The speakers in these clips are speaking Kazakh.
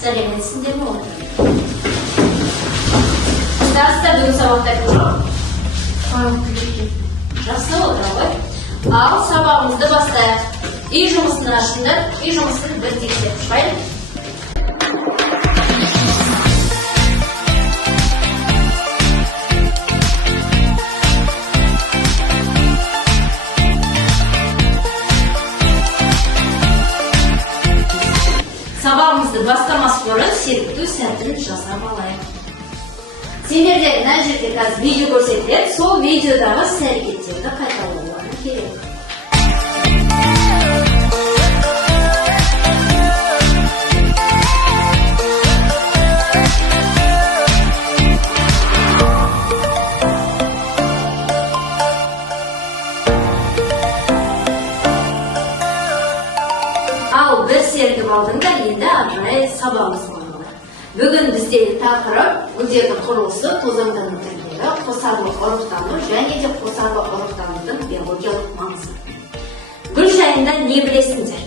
сәлеметсіңдер ме отыр? Староста бүгін сабақта кім бар? Жақсы отыр ғой. Ал сабағымызды бастайық. Үй жұмысын ашыңдар, үй жұмысын бір тексеріп шығайық. Сабағымызды бастамас бұрын серіктеу сәтін жасап алайық. Сендерде мына жерде қазір видео көрсетіледі, сол видеодағы іс-әрекеттерді қайталауларың керек. Ал бір сергіп алдыңдар, енді арнайы сабағымыз болады. Бүгін біздегі тақырып гүлдердің құрылысы, тозаңдану түрлері, қосарлы ұрықтану және де қосарлы ұрықтанудың биологиялық маңызы. Гүл жайында не білесіңдер?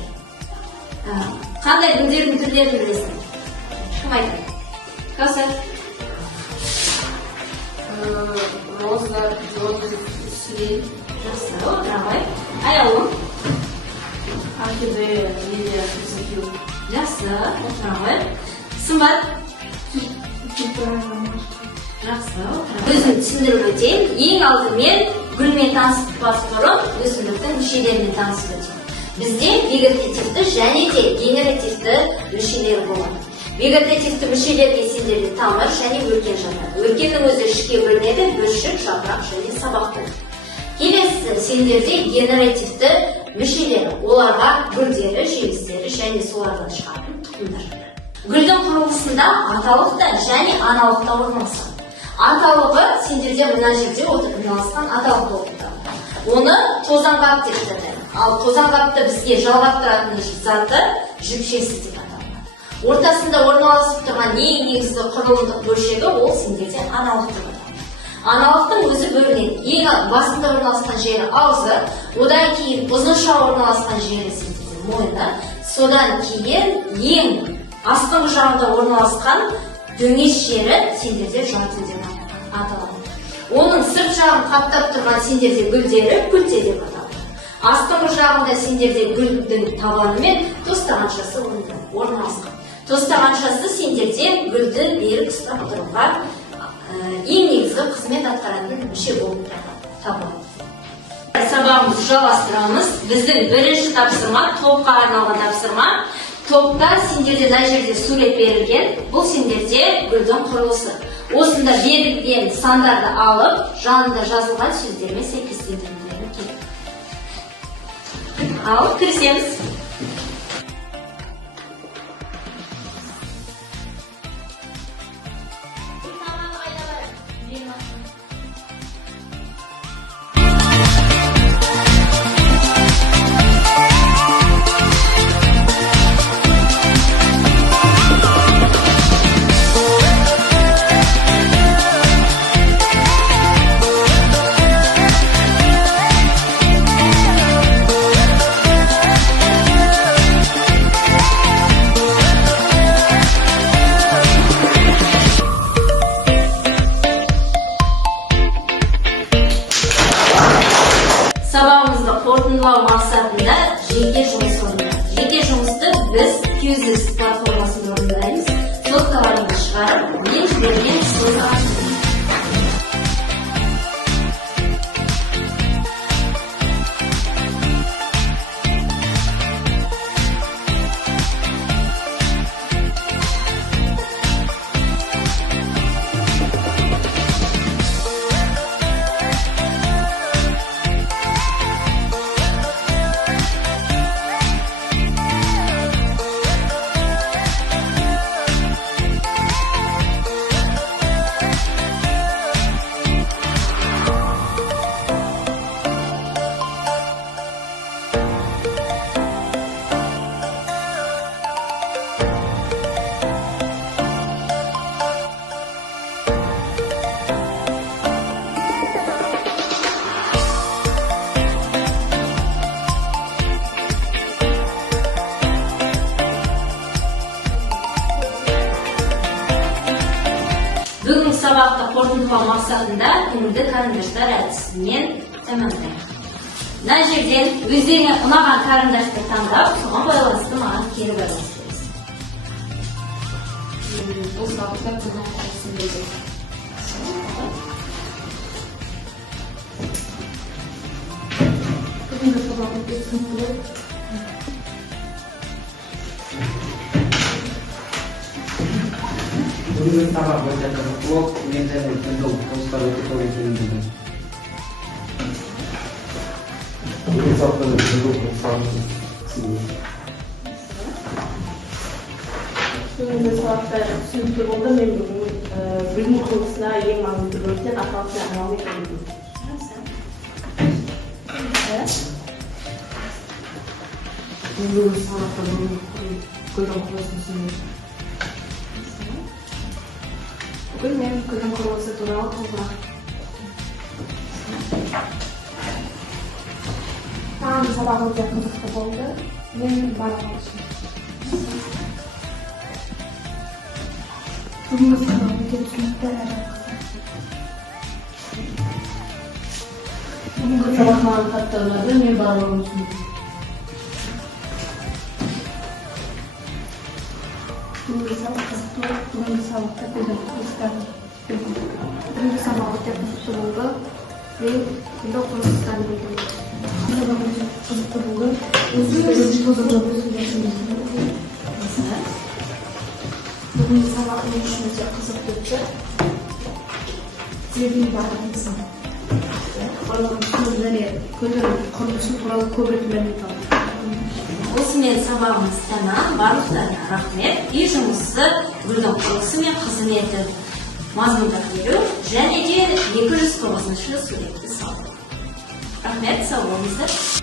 Қандай гүлдердің түрлерін білесіңдер? Кім айтады? Кәусар? Роза, жоржи, слив. Жақсы, отырамай. Аяулым? Орхидея, лилия, хризантема. Жақсы, отырамай. Сымбат? Жақсы, отырамай. Өзім түсіндіріп өтейін. Ең алдымен гүлмен таныстырмас бұрын өсімдіктің мүшелерімен танысып өтейін. Бізде вегетативті және де генеративті мүшелер болады. Вегетативті мүшелерге сендерде тамыр және өркен жатады. Өркеннің өзі үшке бөлінеді, бүршік, жапырақ және сабақ болады. Келесі сендерде генеративті мүшелер, оларға гүлдері, жемістері және солардан шығатын тұқымдар. Гүлдің құрылысында аталықта және аналықта орналасқан. Аталығы сендерде мына жерде орналасқан аталық болып табылады. Оны тозаңғап деп атайды. Ал тозаңғапты бізге жалғап тұратын заты жіпшесі деп аталады. Ортасында орналасып тұрған ең негізгі құрылымдық бөлшегі ол сендерде аналық деп аталады. Аналықтың өзі бөлінеді. Ең басында орналасқан жері аузы, одан кейін ұзынша орналасқан жері сендерде мойны, содан кейін ең астыңғы жағында орналасқан дөңес жері сендерде жаты деп аталады. Оның сырт жағын қаптап тұрған сендерде гүлдері күлте деп аталады. Астыңғы жағында сендерде гүлдің табаны мен тостағаншасы орналасқан. Тостағаншасы сендерде гүлді берік ұстап тұруға ең негізгі қызмет атқаратын мүше болып табылады. Сабағымызды жалғастырамыз. Біздің бірінші тапсырма топқа арналған тапсырма. Топта сендерде мына жерде сурет берілген. Бұл сендерде гүлдің құрылысы. Осында берілген сандарды алып, жанында жазылған сөздермен сәйкестендірулерің керек. Ал кірісеміз. Сабағымызды қорытындылау мақсатында жеке жұмыс орындаймыз. Жеке жұмысты біз QZIS платформасында орындаймыз. Сотталарымызды шығарып, мен жіберген сөз арқылы. сабақты қорытындылау мақсатында көңілді қарындаштар әдісімен тәмамдайық. Мына жерден өздеріңе ұнаған қарындашты таңдап, соған байланысты маған кері байланыстырыңыз. Бұл сабақта күннің құрылысын береді. Бүгінгі сабағын түсіндіру. Бүгінгі сабақ өте қызықты болып, мен және күнді достар өте көп екенін білдім. Бүгінгі сабақта түсінікті болды. Мен білім құрылысына ең маңызды бөліктен ақпаратты арналу екенін білдім. Бүгінгі сабақта гүлдің құрылысын түсіндім. Бүгін мен гүлдің құрылысы туралы толығырақ Маған сабақ өте қызықты болды. Мен барлық үшін. Бүгінгі сабақ өте түсінікті әрі қызықты. Бүгінгі сабақ маған қатты ұнады. Мен барлығын түсіндім. Бүгінгі сабақ қызықты болды. Бүгінгі сабақта гүлдің құрылыстарын білдім. Бүгінгі сабақ өте қызықты болды. Мен гүлдің құрылыстарын білдім. Қызықты болды. Бүгінгі сабақ мен үшін өте қызықты өтті. Себебі барлығымыздың гүлдің құрылысы туралы көбірек мәлімет алдым. Осымен сабағымыз тәмам. Барлықтарына рахмет. Үй жұмысы гүлдің құрылысы мен қызметі мазмұндап беру және де 209 суретті салу. Рахмет, сау болыңыздар.